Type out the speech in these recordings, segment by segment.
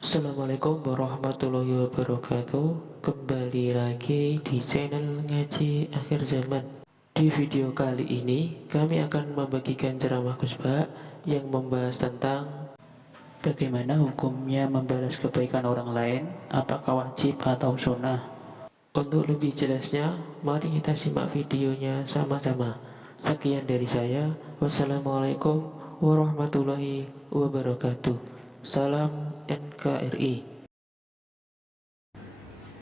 Assalamualaikum warahmatullahi wabarakatuh. Kembali lagi di channel Ngaji Akhir Zaman. Di video kali ini kami akan membagikan ceramah Gus yang membahas tentang bagaimana hukumnya membalas kebaikan orang lain, apakah wajib atau sunnah. Untuk lebih jelasnya, mari kita simak videonya sama-sama. Sekian dari saya. Wassalamualaikum warahmatullahi wabarakatuh. Salam NKRI.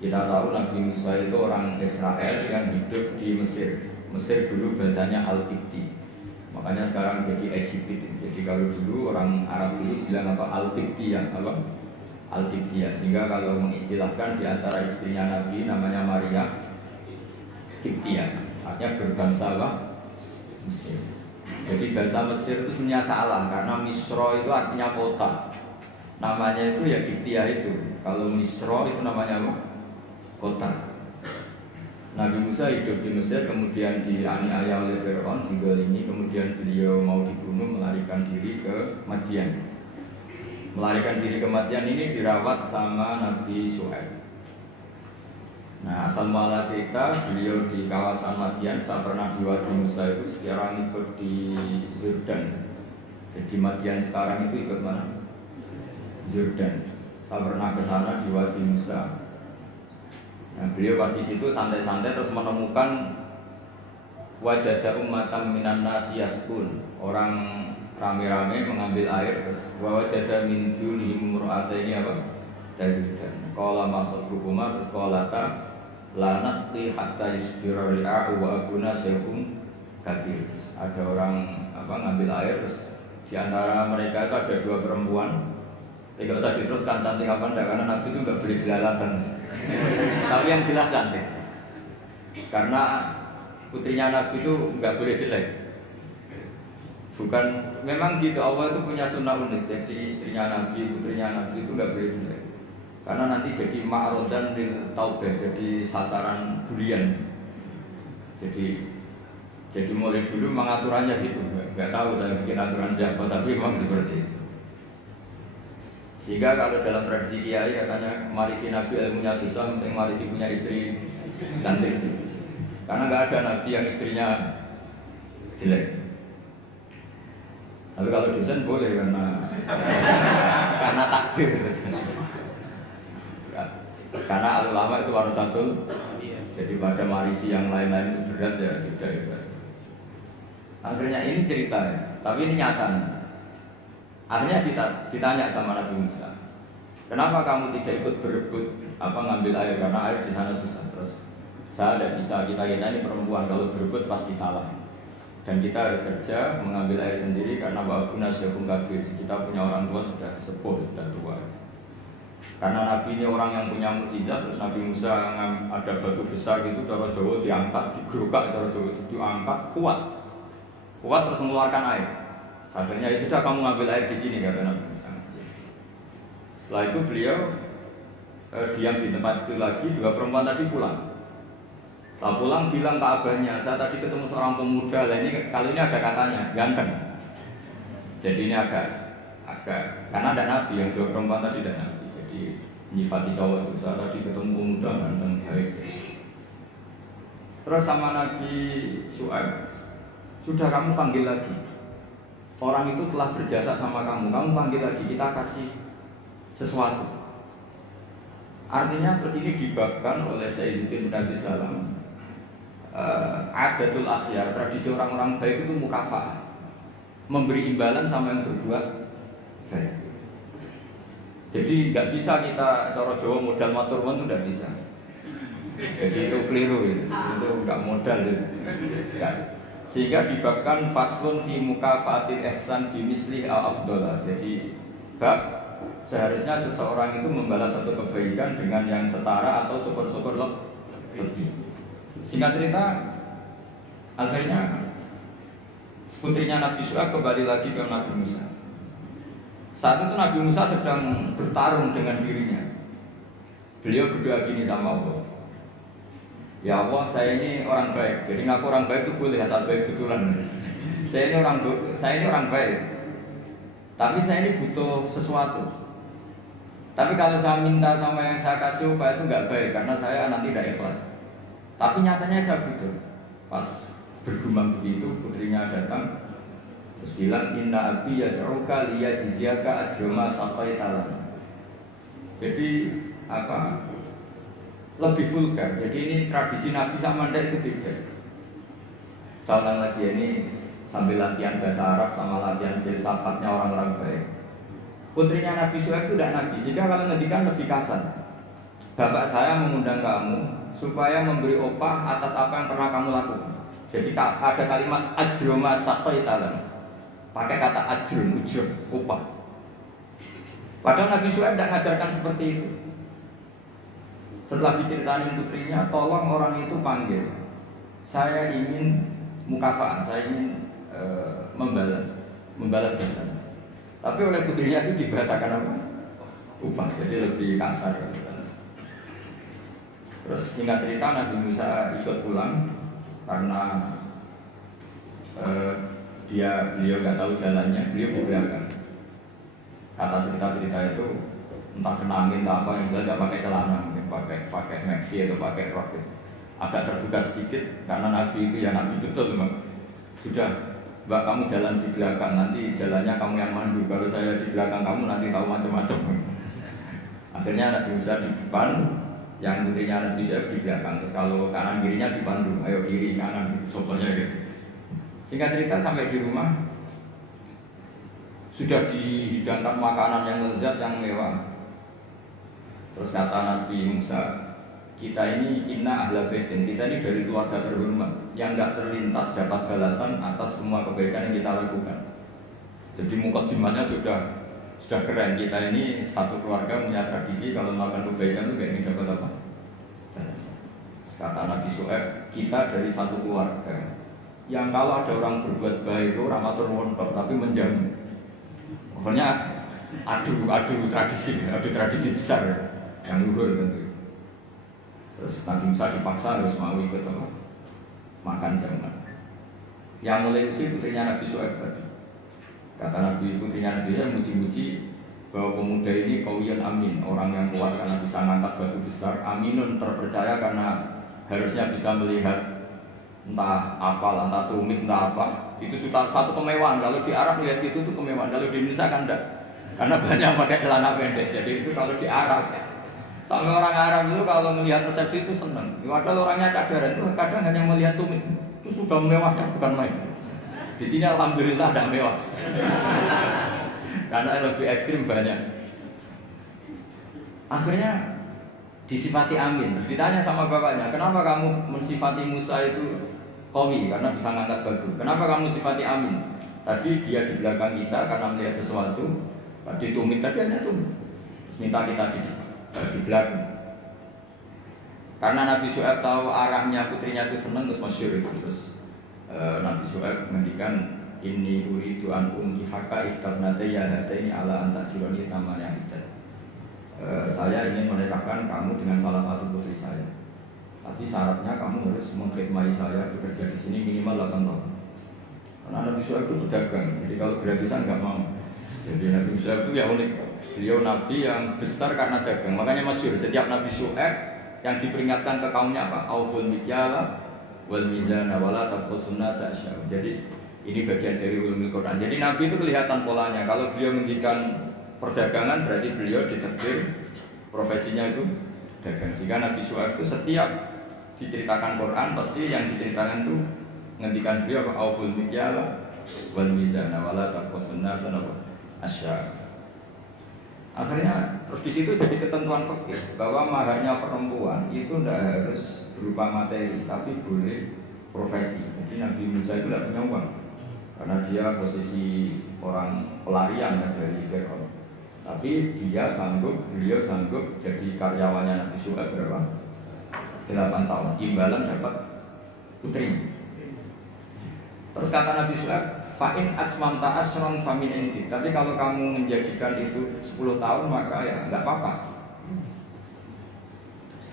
Kita tahu Nabi Musa itu orang Israel yang hidup di Mesir. Mesir dulu bahasanya Al-Qibti. Makanya sekarang jadi Egypt. Jadi kalau dulu orang Arab dulu bilang apa Al-Qibtiyah, apa? Al-Qibtiyah. Sehingga kalau mengistilahkan di antara istrinya Nabi namanya Maria Qibtiyah. Artinya berbangsa apa? Mesir. Jadi bahasa Mesir itu sebenarnya salah karena Misro itu artinya kota. Namanya itu ya Qibtiyah itu. Kalau Misro itu namanya apa? Kota. Nabi Musa hidup di Mesir, kemudian dianiaya oleh Fir'aun, ini kemudian beliau mau dibunuh, melarikan diri ke Madian. Melarikan diri ke Madian ini dirawat sama Nabi Syuaib. Nah, asal muala cerita, beliau di kawasan Madian, saya pernah di Wadi Musa itu, sekarang ikut di Jordan. Jadi Madian sekarang itu ikut mana? Jordan. Saya pernah ke sana di Wadi Musa. Nah, beliau pas di situ santai-santai terus menemukan wajada ummatan minan nasi yaskun, orang rame-rame mengambil air, terus wajada min dunihim mur'ataini apa? Dajudan. Qala ma khatbukuma, terus qalata la nasqi hatta yusdira ri'a'u wa abuna syekhum kabir. Terus ada orang apa ngambil air, terus di antara mereka itu ada dua perempuan. Tidak usah diteruskan cantik apa enggak, karena Nabi itu enggak boleh jelalatan. Tapi yang jelas cantik. Karena putrinya Nabi itu enggak boleh jelek. Bukan, memang gitu, Allah itu punya sunnah unik. Jadi istrinya Nabi, putrinya Nabi itu enggak boleh jelek. Karena nanti jadi ma'rodan lil taubah, jadi sasaran bulian. Jadi mulai dulu mengaturannya gitu. Enggak tahu saya bikin aturan siapa, tapi memang seperti itu. Sehingga kalau dalam tradisi kiai katanya marisi Nabi ilmunya susah, penting marisi punya istri cantik. Karena nggak ada Nabi yang istrinya jelek. Tapi kalau dosen boleh karena takdir. Karena ulama itu warasatul. Jadi pada marisi yang lain-lain itu berat ya sudah ya. Akhirnya ini cerita ya, tapi ini nyata. Akhirnya ditanya sama Nabi Musa, kenapa kamu tidak ikut berebut ngambil air, karena air di sana susah. Terus saya tidak bisa, kita ini perempuan, kalau berebut pasti salah. Dan kita harus kerja mengambil air sendiri karena wa'abuna syekhum kabir, kita punya orang tua sudah sepuh, sudah tua. Karena Nabi ini orang yang punya mukjizat, terus Nabi Musa ada batu besar gitu, cara Jawa diangkat, digerukak, cara Jawa itu diangkat, kuat terus mengeluarkan air. Akhirnya ya sudah kamu ngambil air di sini kata Nabi Musa. Setelah itu beliau diam di tempat itu lagi, dua perempuan tadi pulang. Setelah pulang bilang ke abahnya, saya tadi ketemu seorang pemuda, ini kali ini ada katanya ganteng. Jadi ini agak karena ada Nabi, yang dua perempuan tadi ada Nabi. Jadi nyifati cowok itu, saya tadi ketemu pemuda ganteng baik. Terus sama Nabi Syuaib, sudah kamu panggil lagi. Orang itu telah berjasa sama kamu panggil lagi, kita kasih sesuatu. Artinya terus ini dibabkan oleh Sayyiduddin bin Abi Salam. Adatul akhyar, tradisi orang-orang baik itu mukafa'ah, memberi imbalan sama yang berbuat baik. Jadi nggak bisa kita cara Jawa modal matur nuwun itu nggak bisa. Jadi itu keliru itu nggak modal itu. Sehingga dibabkan faslun fi mukafaatil ihsan bimisli al-afdolah. Jadi bab seharusnya seseorang itu membalas satu kebaikan dengan yang setara atau syukur-syukur lebih. Singkat cerita, akhirnya putrinya Nabi Syuaib kembali lagi ke Nabi Musa. Saat itu Nabi Musa sedang bertarung dengan dirinya. Beliau berdoa gini sama Allah, ya Allah, saya ini orang baik. Jadi ngaku orang baik itu boleh, asal baik betulan. Saya ini orang baik. Tapi saya ini butuh sesuatu. Tapi kalau saya minta sama yang saya kasih upah itu nggak baik karena saya nanti tidak ikhlas. Tapi nyatanya saya butuh. Pas bergumam begitu, putrinya datang terus bilang inna abi yad'uka liyajziyaka ajrama saqaitalan. Jadi apa? Lebih vulgar. Jadi ini tradisi Nabi sama Anda itu beda. Soalnya lagi ini sambil latihan bahasa Arab sama latihan filsafatnya orang-orang baik. Putrinya Nabi Syuaib itu tidak Nabi, sehingga kalau ngendikan lebih kasar. Bapak saya mengundang kamu supaya memberi opah atas apa yang pernah kamu lakukan. Jadi ada kalimat ajroma saqaitalan. Pakai kata ajrun, ujur, opah. Padahal Nabi Syuaib tidak mengajarkan seperti itu. Setelah diceritain putrinya, tolong orang itu panggil. Saya ingin mukafaah, saya ingin membalas jasa. Tapi oleh putrinya itu dibahasakan apa? Upah, jadi lebih kasar. Terus singkat cerita Nabi Musa ikut pulang karena beliau nggak tahu jalannya, beliau di belakang. Kata cerita itu entah kena angin entah apa, yang jelas nggak pakai celana, mungkin pakai maxi atau pakai rok. Agak terbuka sedikit karena Nabi itu ya Nabi betul, Mbak. Sudah, Mbak, kamu jalan di belakang, nanti jalannya kamu yang mandu. Kalau saya di belakang kamu nanti tahu macam-macam. Akhirnya Nabi Musa di depan, yang putrinya Nabi Syuaib di belakang. Terus kalau kanan kirinya dipandu, ayo kiri kanan gitu, contohnya gitu. Singkat cerita sampai di rumah sudah dihidangkan makanan yang lezat, yang mewah. Terus kata Nabi Musa, kita ini inna ahla baitin, kita ini dari keluarga terhormat yang tidak terlintas dapat balasan atas semua kebaikan yang kita lakukan. Jadi mukadimahnya sudah keren. Kita ini satu keluarga punya tradisi kalau melakukan kebaikan itu kayak ini dapat apa? Balasan. Kata Nabi Syuaib, kita dari satu keluarga yang kalau ada orang berbuat baik itu rahmatur nuwun tapi menjamin. Pokoknya adu tradisi besar yang luhur tentu. Terus Nabi Musa dipaksa harus mau ikut apa? Makan jamuan. Yang mulai usia putrinya Nabi Syuaib tadi. Kata Nabi putrinya Nabi Syuaib muji-muji bahwa pemuda ini kawiyan amin, orang yang kuat karena bisa ngangkat batu besar, aminun terpercaya karena harusnya bisa melihat entah apa, entah tumit, entah apa. Itu sudah satu kemewahan. Kalau di Arab lihat itu tuh kemewahan. Kalau di Indonesia kan enggak. Karena banyak pakai celana pendek. Jadi itu kalau di Arab. Sampai orang Arab itu kalau melihat resepsi itu senang. Padahal orangnya cadaran itu kadang hanya melihat tumit. Itu sudah mewahnya, bukan main. Di sini alhamdulillah tidak mewah. Karena lebih ekstrim banyak. Akhirnya disifati amin. Terus ditanya sama bapaknya, kenapa kamu mensifati Musa itu qawi karena bisa ngangkat batu? Kenapa kamu sifati amin? Tadi dia di belakang kita karena melihat sesuatu. Tadi tumit, tadi hanya tumit. Terus minta kita di belakang. Karena Nabi Syuaib tahu arahnya putrinya itu senang, terus masyhur itu. Terus Nabi Syuaib menghentikan inni uridu an unkihaka iftarnataya hataini ala anta jurani sama yang saya ingin menikahkan kamu dengan salah satu putri saya. Tapi syaratnya kamu harus mengkhidmati saya bekerja di sini minimal 8 tahun. Karena Nabi Syuaib itu pedagang, jadi kalau gratisan nggak mau. Jadi Nabi Syuaib itu ya unik. Beliau Nabi yang besar karena dagang. Makanya masyhur setiap Nabi Syuaib yang diperingatkan ke kaumnya apa? Auful mikyala wal mizana wala tabkhusun nasa asya'u. Jadi ini bagian dari ulumul Quran. Jadi Nabi itu kelihatan polanya. Kalau beliau menghentikan perdagangan berarti beliau ditakdir profesinya itu dagang. Sehingga Nabi Syuaib itu setiap diceritakan Quran pasti yang diceritakan itu menghentikan beliau apa? Auful mikyala wal mizana wala tabkhusun nasa asya'u. Akhirnya terus di situ jadi ketentuan fikih bahwa maharnya perempuan itu tidak harus berupa materi tapi boleh profesi. Jadi Nabi Musa itu tidak punya uang karena dia posisi orang pelarian ya, dari Fir'aun. Tapi beliau sanggup jadi karyawannya Nabi Syuaib berapa? 8 tahun. Imbalan dapat putri. Terus kata Nabi Syuaib, fa'in asmanta asron famin indik. Tapi kalau kamu menjadikan itu 10 tahun maka ya enggak apa-apa.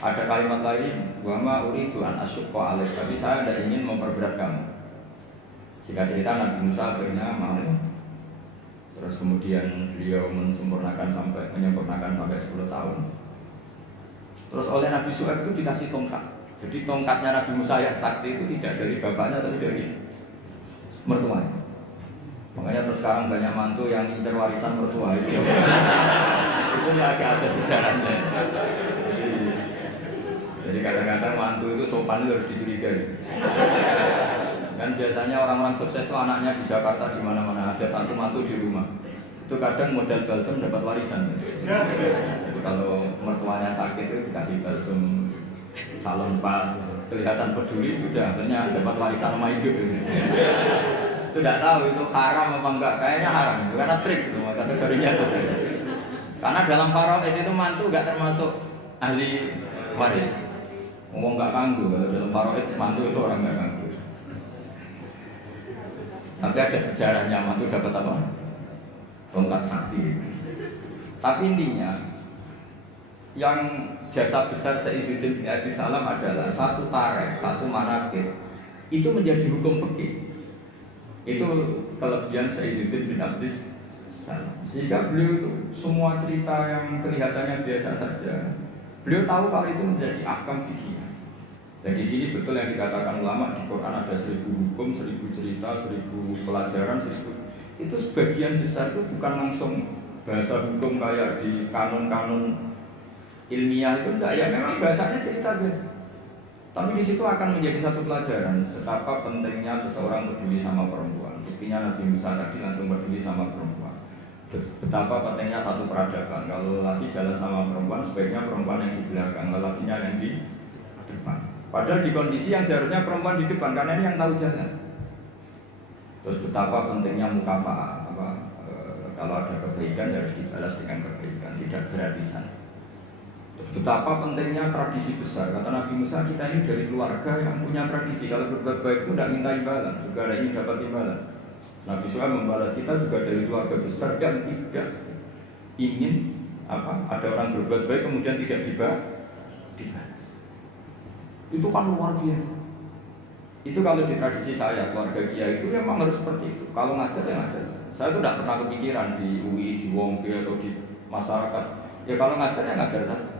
Ada kalimat lain, wa ma uridu an asyqa alaik. Tapi saya tidak ingin memperberat kamu. Singkat cerita Nabi Musa akhirnya mau. Terus kemudian beliau menyempurnakan sampai 10 Terus oleh Nabi Syuaib itu dikasih tongkat. Jadi tongkatnya Nabi Musa yang sakti itu tidak dari bapaknya tapi dari mertuanya. Makanya terus sekarang banyak mantu yang ngincer warisan mertua itu. Itu lagi ada sejarahnya. Jadi kadang-kadang mantu itu sopan itu harus dicurigai. Kan biasanya orang-orang sukses itu anaknya di Jakarta di mana-mana, ada satu mantu di rumah. Itu kadang modal balsem dapat warisan. Jadi kalau mertuanya sakit itu dikasih balsem salon pas, kelihatan peduli sudah akhirnya dapat warisan rumah hidup. Itu tidak tahu itu haram apa enggak, kayaknya haram karena trik itu kategorinya itu. Karena dalam faraid itu mantu enggak termasuk ahli waris. Ngomong enggak ganggu, kalau dalam faraid mantu itu orang enggak ganggu. Tapi ada sejarahnya mantu dapat apa? Tongkat sakti. Tapi intinya yang jasa besar Sayyidina bin Abi Salam adalah satu tarek, satu manakib itu menjadi hukum fikih. Itu kelebihan Sayyidina bin Abi Salam. Sehingga beliau itu semua cerita yang kelihatannya biasa saja, beliau tahu kalau itu menjadi ahkam fikih. Dan di sini betul yang dikatakan ulama di Quran ada 1000 hukum, 1000 cerita, 1000 pelajaran, 1000 itu sebagian besar itu bukan langsung bahasa hukum kayak di kanon-kanon ilmiah itu enggak, ya memang bahasanya cerita biasa. Tapi di situ akan menjadi satu pelajaran betapa pentingnya seseorang peduli sama perempuan. Buktinya Nabi Musa tadi langsung peduli sama perempuan. Betapa pentingnya satu peradaban. Kalau laki jalan sama perempuan, sebaiknya perempuan yang di belakang, kalau lakinya yang di depan. Padahal di kondisi yang seharusnya perempuan di depan, karena ini yang tahu jalan. Terus betapa pentingnya mukafa'ah, kalau ada kebaikan ya harus dibalas dengan kebaikan, tidak gratisan. Terus betapa pentingnya tradisi besar. Kata Nabi Musa, kita ini dari keluarga yang punya tradisi. Kalau berbuat baik itu tidak minta imbalan, juga ada ini dapat imbalan. Nabi Syuaib membalas kita juga dari keluarga besar yang tidak ingin ada orang berbuat baik kemudian tidak dibalas. Itu kan luar biasa. Itu kalau di tradisi saya, keluarga kiai itu memang harus seperti itu. Kalau ngajar ya ngajar. Saya itu tidak pernah kepikiran di UI, di Wongke atau di masyarakat. Ya kalau ngajar ya ngajar saja.